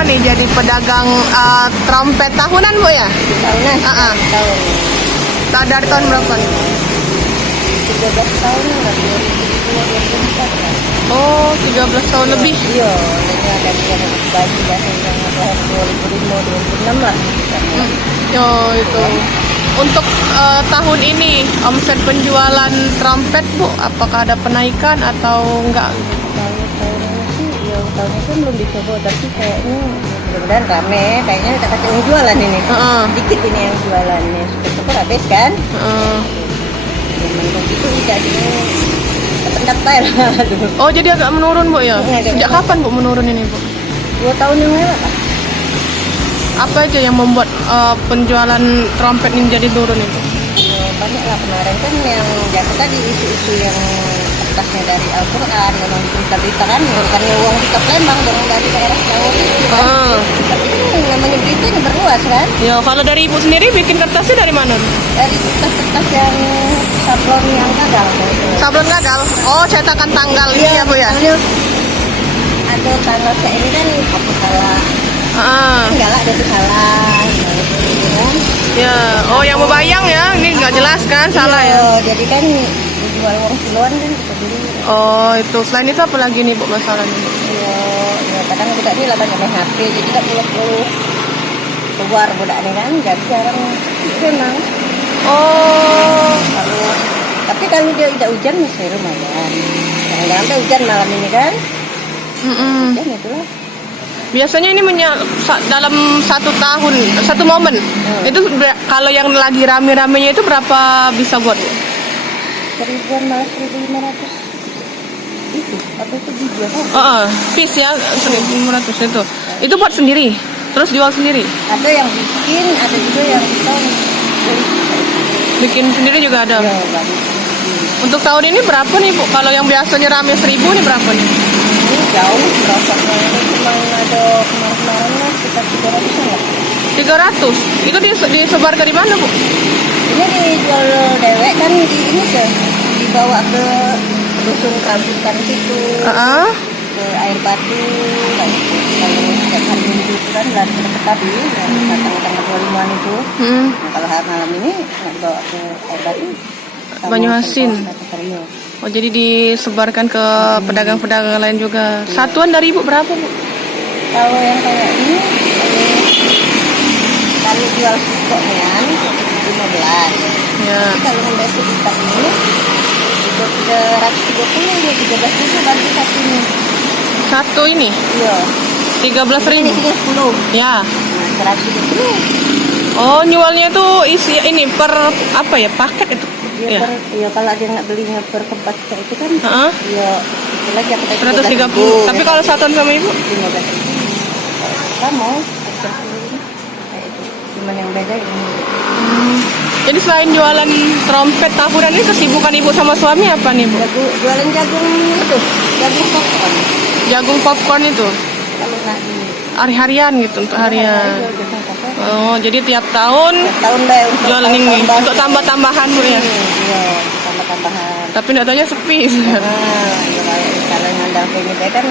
apa nih jadi pedagang trompet tahunan Bu ya? Tahunan. Tahun. Dari tahun berapa nih? 13 tahun lah, 2004 lah. Oh, 13 tahun lebih. Iya, ini ada yang bagi bahasa yang ada 2005, 2006 lah. Yo itu. Untuk tahun ini omset penjualan trompet Bu, apakah ada penaikan atau enggak? Tahun ini sih, yang tahun itu belum dicoba, tapi kayaknya mudah-mudahan rame. Kayaknya tak pakai yang jualan ini. Dikit ini yang jualannya, syukur habis kan? Yang itu tidak pendaftar. Oh, jadi agak menurun Bu ya? Sejak kapan Bu menurun ini Bu? 2 tahun yang lewat lah. Apa aja yang membuat penjualan trompet ini jadi turun itu? Ya, banyak lah kemarin kan yang jatuh tadi isu-isu yang kertasnya dari Al-Quran memang berita-berita kan bukannya uang kita Palembang dong dari daerah Jawa itu kan. Tapi ini namanya berita yang berluas kan. Ya, kalau dari Ibu sendiri bikin kertasnya dari mana? Dari kertas-kertas yang sablon yang gagal. Sablon gagal? Oh, cetakan tanggal ini ya Bu ya? Ada tanggal kayak ini kan apa salah? Enggak lah, ada tuh salah. Ya, oh yang membayang ya, ini nggak jelas kan, salah ya? Jadi kan jual uang kiloan kan kita beli. Oh itu, selain itu apa lagi nih Bu masalahnya? Ya kadang budak ini lah banyak main HP, jadi tak perlu keluar budak ini kan, jadi jarang memang. Oh. Tapi kalau dia tidak hujan masih lumayan. Jangan sampai hujan malam ini kan? Hujan itulah. Biasanya ini dalam 1 tahun, 1 momen. Itu kalau yang lagi rame-ramenya itu berapa bisa buat? 1.000-an malah 1.500. Itu, apa itu biji apa? Piece ya, 1.500 itu. Itu buat sendiri, terus jual sendiri? Ada yang bikin, ada juga yang kita bikin sendiri juga ada? Ya, untuk tahun ini berapa nih Bu? Kalau yang biasanya rame 1.000 nih berapa nih? Ini jauh berapa? Ini cuma ada kemarin-kemarinnya sekitar 300 lah. 300? Itu disebar ke di mana Bu? Ini dijual dewek kan di ini dibawa ke dusun Kambukan situ, ke air batu, kalau setiap hari Minggu itu kan lari ke Petabi, tanggal 25-an itu. Nah, kalau hari malam ini dibawa ke air batu. Banyuasin. Oh jadi disebarkan ke pedagang-pedagang lain juga. Satuan dari Ibu berapa Bu? Kalau yang kayak ini kalau jual sukoknya 15. Ya. Tapi kalau membersih kita ini itu 330 ya 13.000 bagi satunya. Satu ini? Iya. 13.000. Ini 10. Ya. Nah, 130. Oh nyualnya itu isi ini per apa ya paket itu? Ya. Kalau dia nggak belinya per tempat kayak itu kan, ya itu lagi aku 130. Tapi kalau satuan sama Ibu? 15.000. Kamu kayak itu. Cuman yang beda ini. Jadi selain jualan trompet tahunan ini kesibukan Ibu sama suami apa nih Bu? Jualan jagung itu, jagung popcorn. Jagung popcorn itu? Kalau lagi hari-harian gitu untuk harian. Oh, jadi tiap tahun jualan ini untuk tambah-tambahan Bu ya? Iya, tambah-tambahan. Tapi nggak taunya sepi. Kalau ngandang kayak gitu kan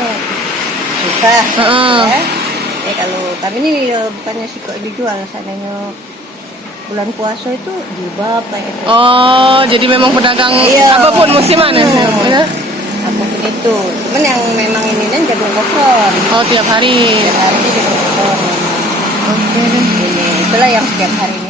susah. Ya kalau kami ini bukannya sih kok dijual, seandainya bulan puasa itu jilbab kayak itu. Oh, jadi memang pedagang apapun musiman ya? Apapun itu. Cuman yang memang ini kan jagung popcorn. Oh, tiap hari. Tiap hari jagung popcorn. Oke. Ini itulah yang setiap hari ini